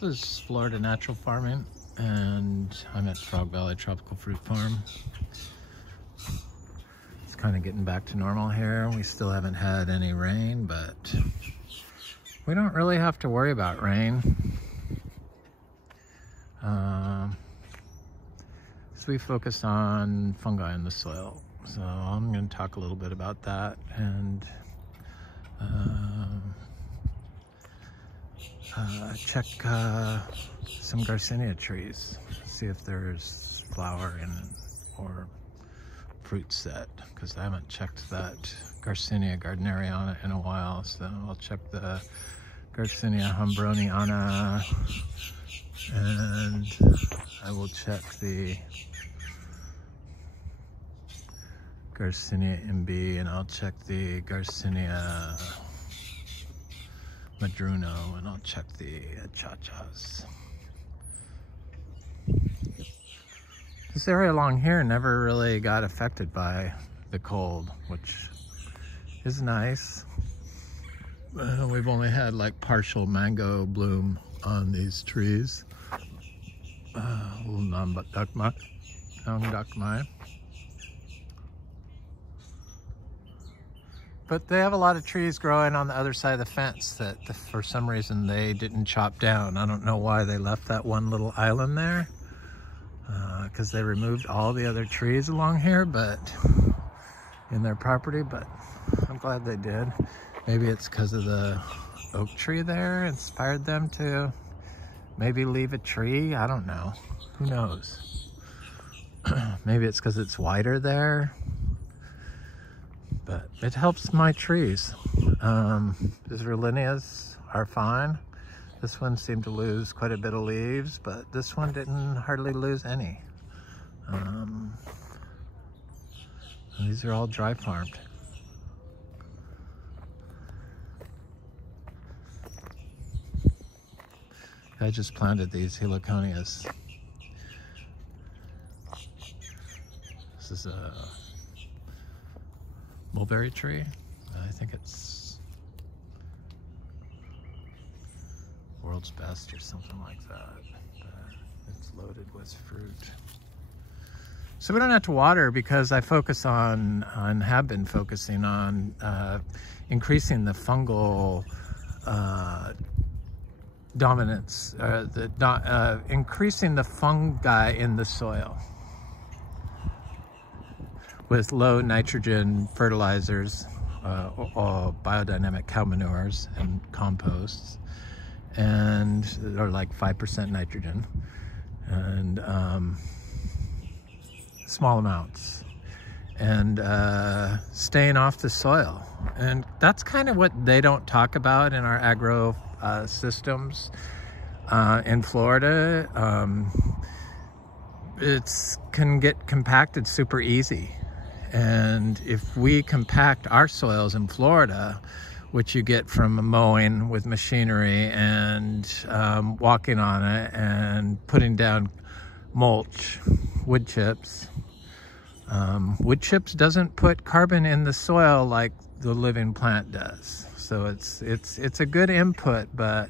This is Florida Natural Farming, and I'm at Frog Valley Tropical Fruit Farm. It's kind of getting back to normal here. We still haven't had any rain, but we don't really have to worry about rain. So we focused on fungi in the soil. So I'm going to talk a little bit about that and check some Garcinia trees, see if there's flower in or fruit set, because I haven't checked that Garcinia gardneriana in a while. So I'll check the Garcinia hombroniana, and I will check the Garcinia MB, and I'll check the Garcinia madruno, and I'll check the cha-chas. This area along here never really got affected by the cold, which is nice. We've only had like partial mango bloom on these trees. Little nangdakmai. But they have a lot of trees growing on the other side of the fence that for some reason they didn't chop down. I don't know why they left that one little island there, because they removed all the other trees along here, but in their property, but I'm glad they did. Maybe it's because of the oak tree there inspired them to maybe leave a tree. I don't know. Who knows? Maybe it's because it's wider there. But it helps my trees. These Rolinias are fine. This one seemed to lose quite a bit of leaves, but this one didn't hardly lose any. These are all dry farmed. I just planted these heliconias. This is a mulberry tree. I think it's world's best or something like that. It's loaded with fruit. So we don't have to water because I focus on and have been focusing on increasing the fungal dominance, increasing the fungi in the soil with low nitrogen fertilizers, or biodynamic cow manures and composts, and or like 5% nitrogen, and small amounts, and staying off the soil. And that's kind of what they don't talk about in our agro systems in Florida. It can get compacted super easy. And if we compact our soils in Florida, which you get from mowing with machinery and walking on it and putting down mulch, wood chips. Wood chips doesn't put carbon in the soil like the living plant does. So it's a good input, but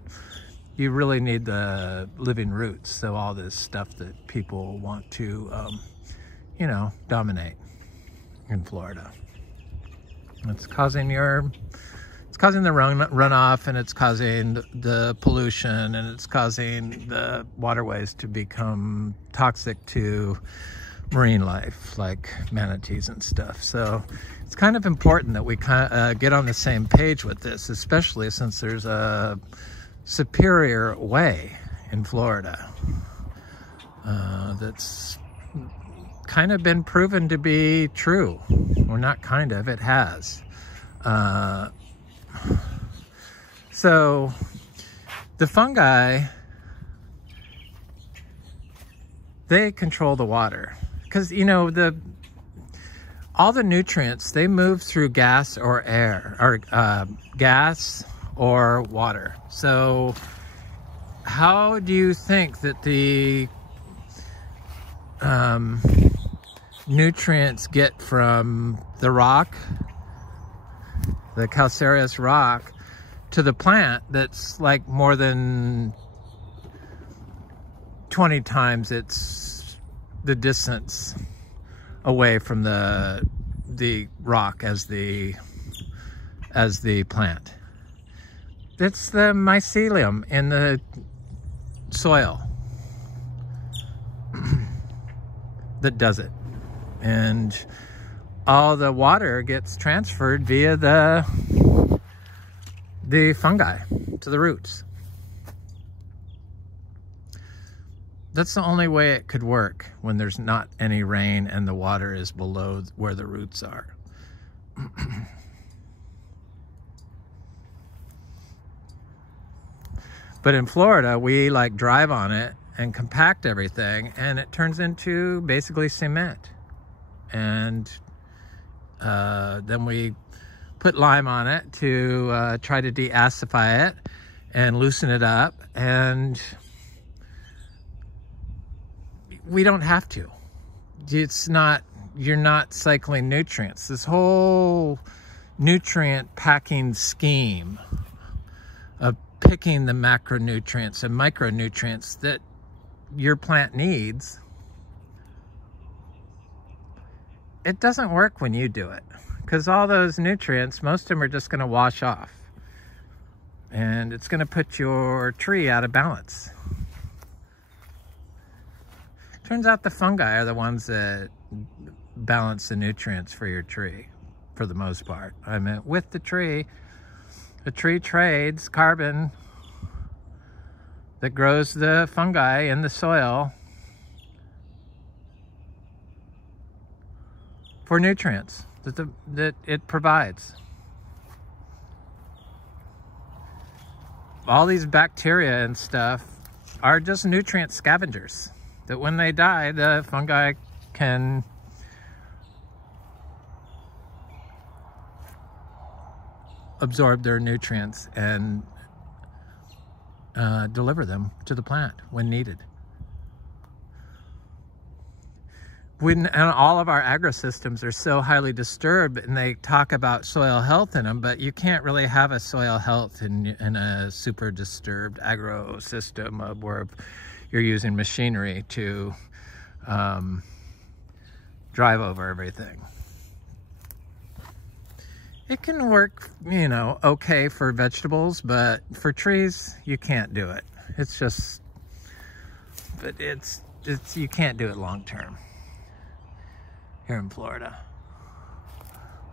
you really need the living roots. So all this stuff that people want to, dominate in Florida. It's causing the runoff, and it's causing the pollution, and it's causing the waterways to become toxic to marine life, like manatees and stuff. So it's kind of important that we get on the same page with this, especially since there's a superior way in Florida that's kind of been proven to be true. Or not kind of, it has. So the fungi, they control the water, because all the nutrients, they move through gas or air, or gas or water. So how do you think that the nutrients get from the rock, the calcareous rock, to the plant that's like more than 20 times the distance away from the rock as the plant. It's the mycelium in the soil that does it, and all the water gets transferred via the fungi to the roots. That's the only way it could work when there's not any rain and the water is below where the roots are. But in Florida, we like drive on it and compact everything, and it turns into basically cement. And then we put lime on it to try to deacidify it and loosen it up, and we don't have to. You're not cycling nutrients. This whole nutrient packing scheme of picking the macronutrients and micronutrients that your plant needs, it doesn't work when you do it, because all those nutrients, most of them are just going to wash off, and it's going to put your tree out of balance. Turns out the fungi are the ones that balance the nutrients for your tree, for the most part. I mean, with the tree trades carbon that grows the fungi in the soil for nutrients that it provides. All these bacteria and stuff are just nutrient scavengers, that when they die, the fungi can absorb their nutrients and deliver them to the plant when needed. And all of our agri-systems are so highly disturbed, and they talk about soil health in them, but you can't really have a soil health in a super disturbed agro system where you're using machinery to drive over everything. It can work, you know, okay for vegetables, but for trees, you can't do it. It's just, but it's you can't do it long term here in Florida.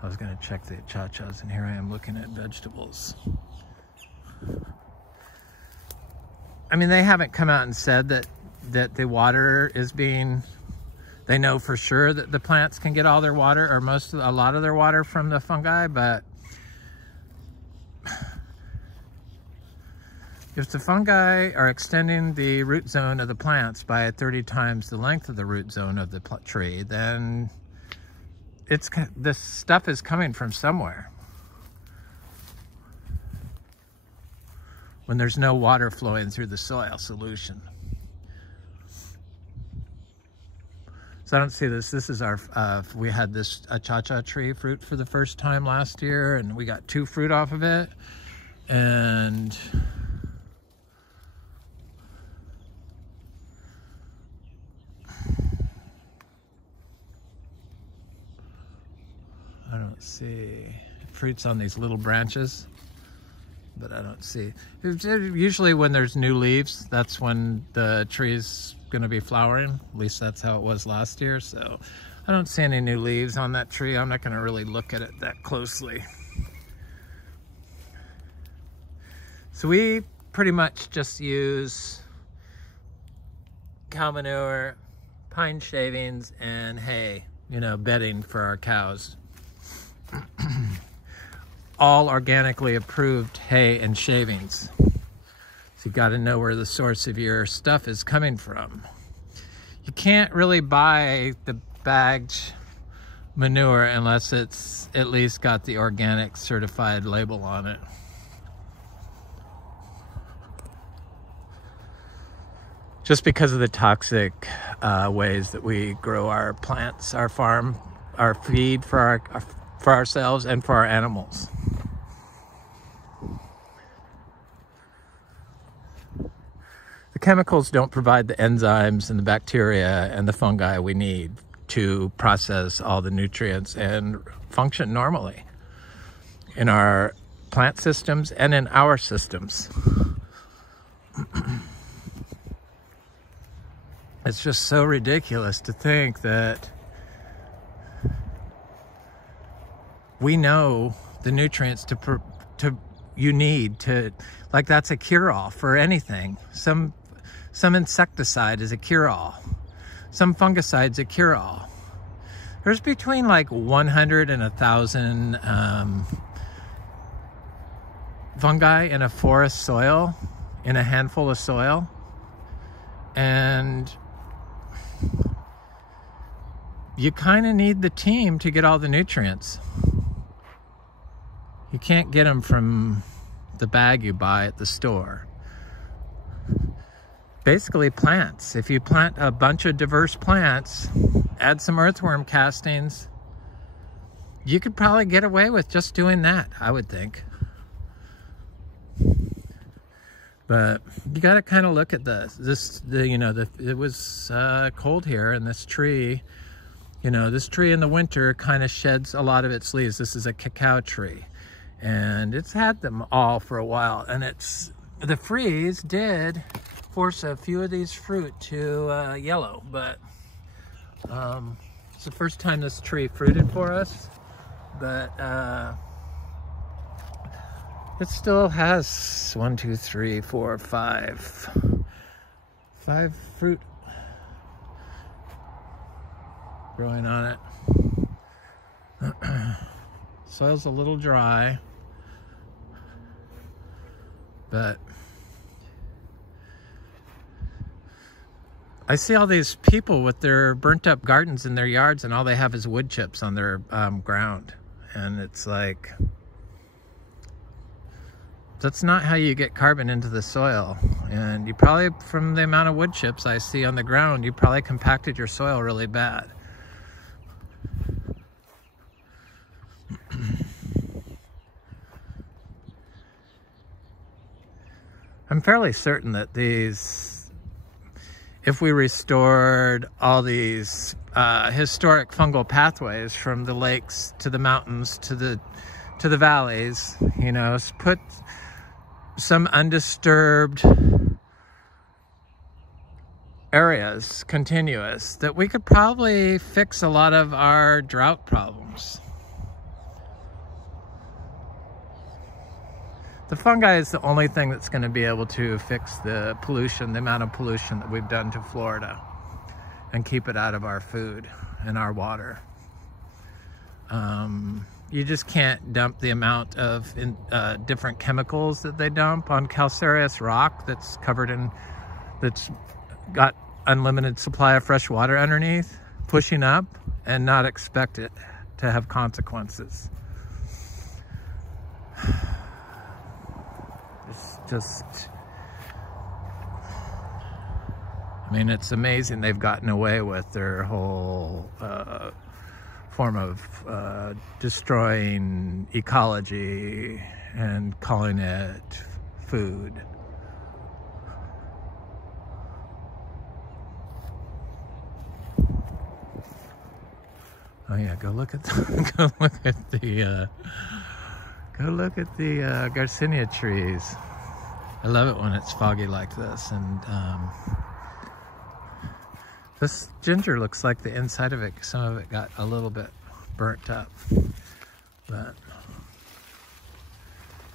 I was gonna check the cha-chas, and here I am looking at vegetables. I mean, they haven't come out and said that the water is being, they know for sure that the plants can get all their water, or a lot of their water, from the fungi, but if the fungi are extending the root zone of the plants by 30 times the length of the root zone of the tree, then this stuff is coming from somewhere. When there's no water flowing through the soil solution. So I don't see this. This is our, we had this cha-cha tree fruit for the first time last year, and we got 2 fruit off of it. And I don't see fruits on these little branches, but I don't see. Usually when there's new leaves, that's when the tree's gonna be flowering. At least that's how it was last year. So I don't see any new leaves on that tree. I'm not gonna really look at it that closely. So we pretty much just use cow manure, pine shavings, and hay, you know, bedding for our cows. All organically approved hay and shavings. So you got to know where the source of your stuff is coming from. You can't really buy the bagged manure unless it's at least got the organic certified label on it. Just because of the toxic ways that we grow our plants, our farm, our feed for ourselves and for our animals. The chemicals don't provide the enzymes and the bacteria and the fungi we need to process all the nutrients and function normally in our plant systems and in our systems. It's just so ridiculous to think that we know the nutrients you need to, like that's a cure-all for anything. Some insecticide is a cure-all. Some fungicide's a cure-all. There's between like 100 and 1,000 fungi in a forest soil, in a handful of soil. And you kind of need the team to get all the nutrients. You can't get them from the bag you buy at the store. Basically plants. If you plant a bunch of diverse plants, add some earthworm castings, you could probably get away with just doing that, I would think. But you got to kind of look at it was cold here, and this tree, this tree in the winter kind of sheds a lot of its leaves. This is a cacao tree, and it's had them all for a while, and the freeze did force a few of these fruit to yellow, but it's the first time this tree fruited for us, but it still has 1, 2, 3, 4, 5 fruit growing on it. Soil's a little dry, but I see all these people with their burnt up gardens in their yards, and all they have is wood chips on their ground. And it's like, that's not how you get carbon into the soil. And you probably, from the amount of wood chips I see on the ground, you probably compacted your soil really bad. I'm fairly certain that if we restored all these historic fungal pathways from the lakes to the mountains to the valleys, put some undisturbed areas continuous, that we could probably fix a lot of our drought problems. The fungi is the only thing that's going to be able to fix the pollution, the amount of pollution that we've done to Florida, and keep it out of our food and our water. You just can't dump the amount of different chemicals that they dump on calcareous rock that's got unlimited supply of fresh water underneath, pushing up, and not expect it to have consequences. It's amazing they've gotten away with their whole form of destroying ecology and calling it food. Oh yeah, go look at the Garcinia trees. I love it when it's foggy like this, and this ginger looks like the inside of it, some of it got a little bit burnt up, but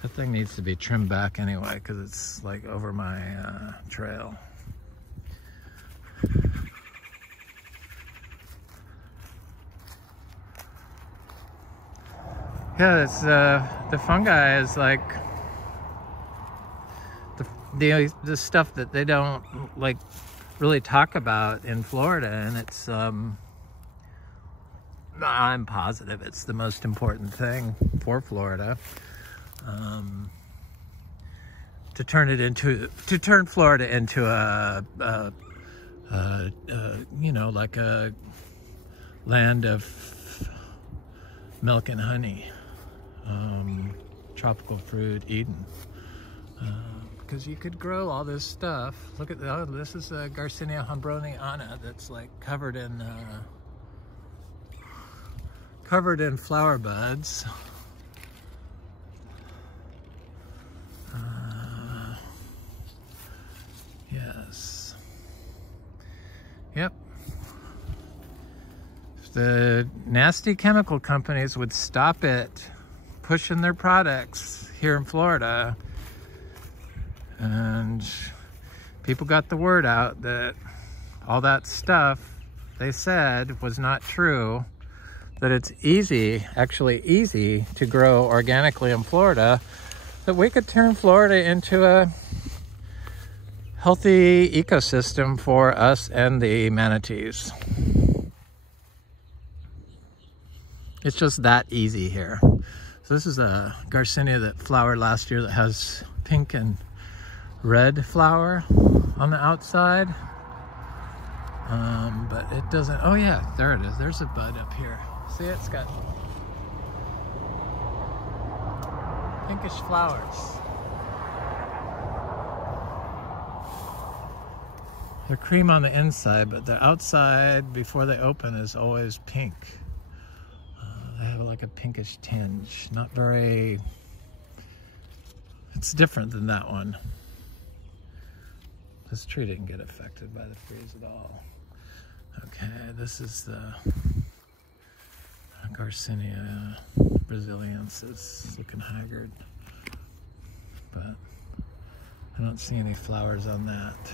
that thing needs to be trimmed back anyway because it's like over my trail. Yeah, it's the fungi is like the stuff that they don't like really talk about in Florida, and it's I'm positive it's the most important thing for Florida, to turn Florida into a like a land of milk and honey, tropical fruit Eden. because you could grow all this stuff. Look at, oh, this is a Garcinia hombroniana that's like covered in flower buds. Yes. Yep. If the nasty chemical companies would stop it pushing their products here in Florida, and people got the word out that all that stuff they said was not true, that it's easy, actually easy to grow organically in Florida, that we could turn Florida into a healthy ecosystem for us and the manatees. It's just that easy here. So this is a Garcinia that flowered last year that has pink and red flower on the outside. But it doesn't, oh yeah, there it is. There's a bud up here. See, it's got pinkish flowers. They're cream on the inside, but the outside before they open is always pink. They have like a pinkish tinge. Not very, it's different than that one. This tree didn't get affected by the freeze at all. Okay, this is the Garcinia brasiliensis, looking haggard, but I don't see any flowers on that.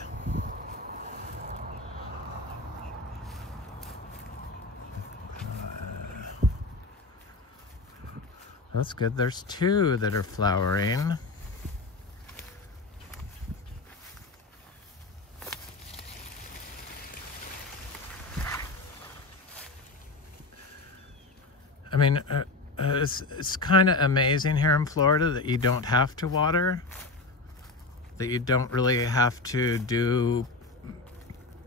That's good. There's two that are flowering. I mean, it's kind of amazing here in Florida that you don't have to water, that you don't really have to do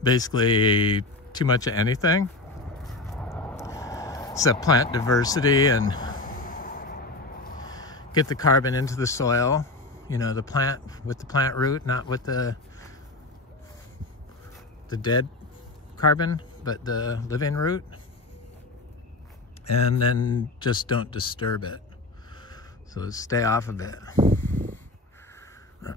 basically too much of anything, except plant diversity and get the carbon into the soil, you know, the plant with the plant root, not with the dead carbon, but the living root. And then just don't disturb it. So stay off of it. I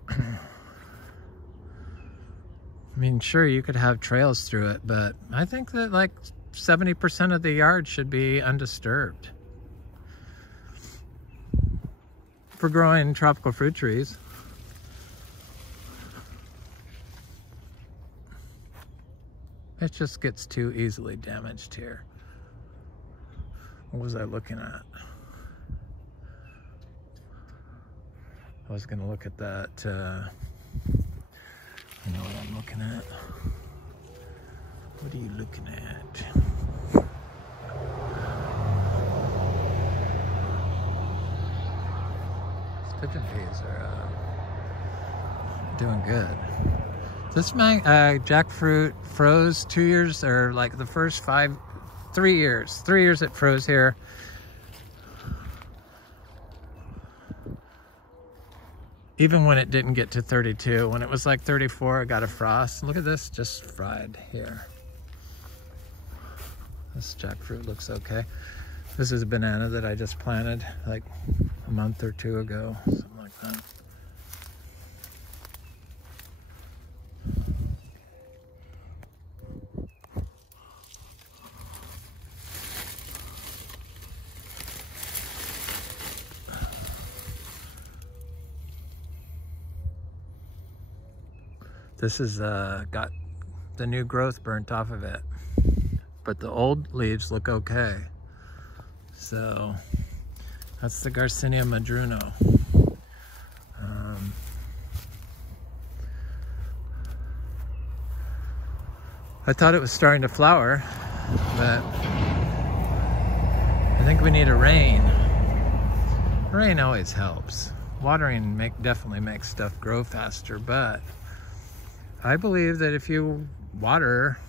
mean, sure, you could have trails through it, but I think that like 70% of the yard should be undisturbed for growing tropical fruit trees. It just gets too easily damaged here. What was I looking at? I was gonna look at that, I know what I'm looking at. What are you looking at? Pigeon peas are doing good. This jackfruit froze 2 years, or like the first 3 years. 3 years it froze here. Even when it didn't get to 32, when it was like 34, it got a frost. Look at this, just fried here. This jackfruit looks okay. This is a banana that I just planted like a month or two ago, something like that. This has got the new growth burnt off of it, but the old leaves look okay. So that's the Garcinia madruno. I thought it was starting to flower, but I think we need a rain. Rain always helps. Watering definitely makes stuff grow faster, but I believe that if you water,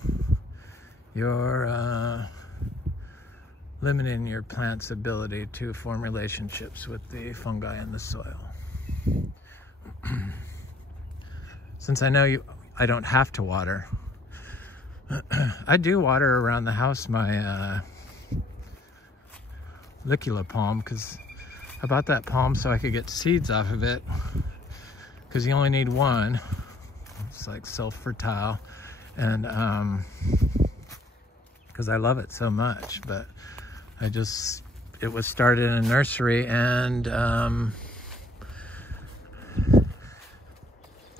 you're limiting your plant's ability to form relationships with the fungi in the soil. since I know I don't have to water. I do water around the house my licula palm, because I bought that palm so I could get seeds off of it, because you only need one. It's like self-fertile, and because I love it so much. But it was started in a nursery, and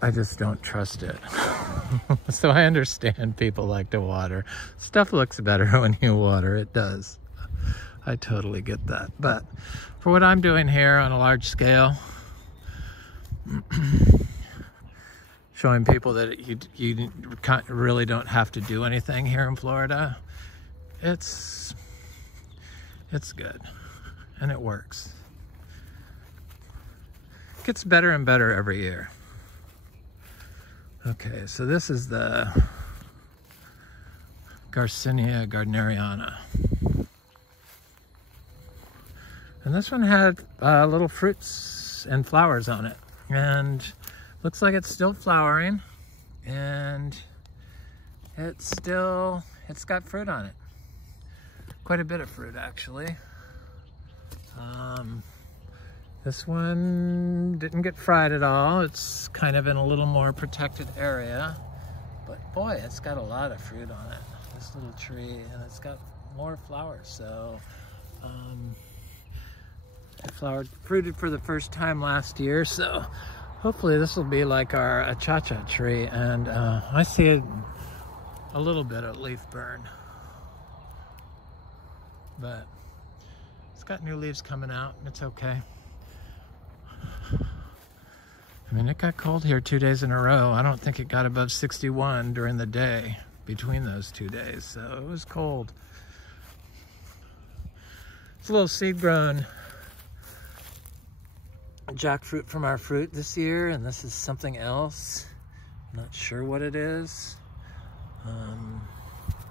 I just don't trust it. So I understand people like to water. Stuff looks better when you water, it does. I totally get that. But for what I'm doing here on a large scale, showing people that you really don't have to do anything here in Florida, it's good, and it works. It gets better and better every year. Okay, so this is the Garcinia gardneriana. And this one had little fruits and flowers on it. And looks like it's still flowering, and it's got fruit on it. Quite a bit of fruit, actually. This one didn't get fried at all. It's kind of in a little more protected area. But boy, it's got a lot of fruit on it, this little tree, and it's got more flowers. So it fruited for the first time last year. So hopefully this will be like our achacha tree. And I see a little bit of leaf burn, but it's got new leaves coming out. It's okay. I mean, it got cold here 2 days in a row. I don't think it got above 61 during the day between those 2 days, so it was cold. It's a little seed-grown jackfruit from our fruit this year, and this is something else. I'm not sure what it is.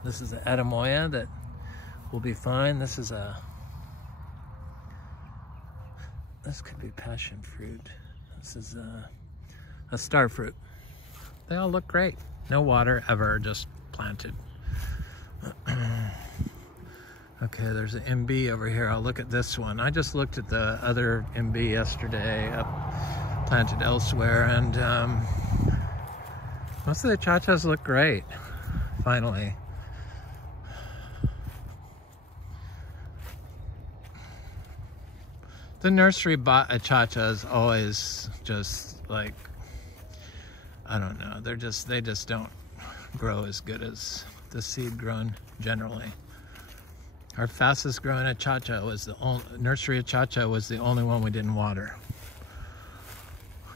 This is an adamoya that will be fine. This could be passion fruit. This is a star fruit. They all look great. No water ever, just planted. Okay, there's an MB over here. I'll look at this one. I just looked at the other MB yesterday, planted elsewhere, and most of the chachas look great, finally. The nursery achachas always just like, I don't know, they just don't grow as good as the seed grown generally. Our fastest growing achacha was nursery achacha was the only one we didn't water.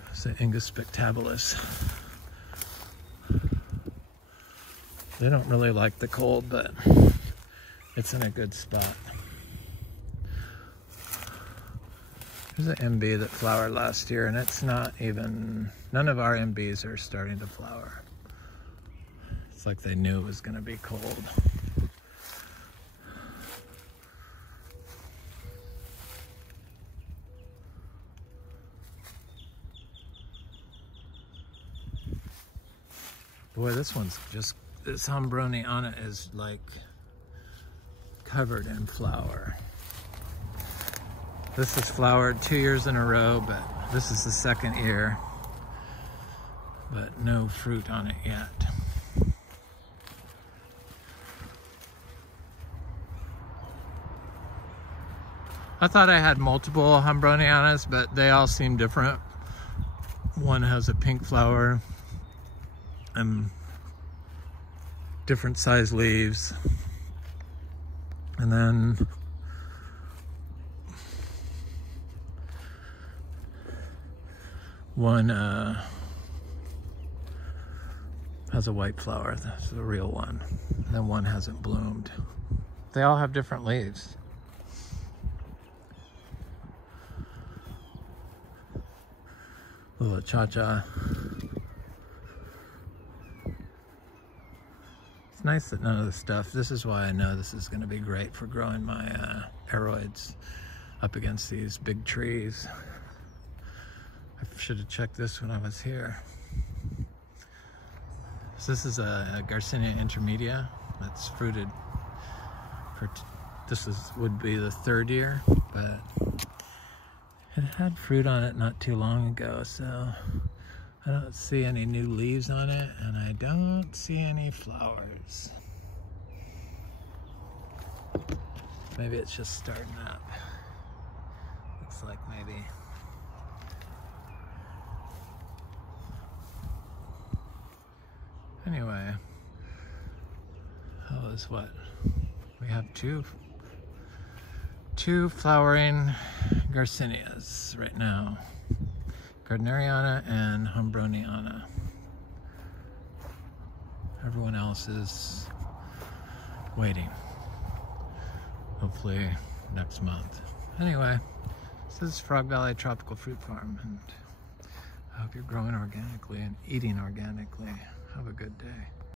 It's the Ingus spectabilis. They don't really like the cold, but it's in a good spot. There's an MB that flowered last year, and it's not even, none of our MBs are starting to flower. It's like they knew it was going to be cold. Boy, this hombroniana is like covered in flower. This has flowered 2 years in a row, but this is the second year, but no fruit on it yet. I thought I had multiple hombronianas, but they all seem different. One has a pink flower and different size leaves, and then one has a white flower. That's the real one. And then one hasn't bloomed. They all have different leaves. Little cha-cha. It's nice that none of the stuff, this is why I know this is going to be great for growing my aroids up against these big trees. I should have checked this when I was here. So this is a Garcinia Intermedia that's fruited for, would be the 3rd year, but it had fruit on it not too long ago, so I don't see any new leaves on it, and I don't see any flowers. Maybe it's just starting up. Looks like maybe. Anyway, that was what? We have two flowering Garcinias right now. Gardneriana and hombroniana. Everyone else is waiting. Hopefully next month. Anyway, this is Frog Valley Tropical Fruit Farm, and I hope you're growing organically and eating organically. Have a good day.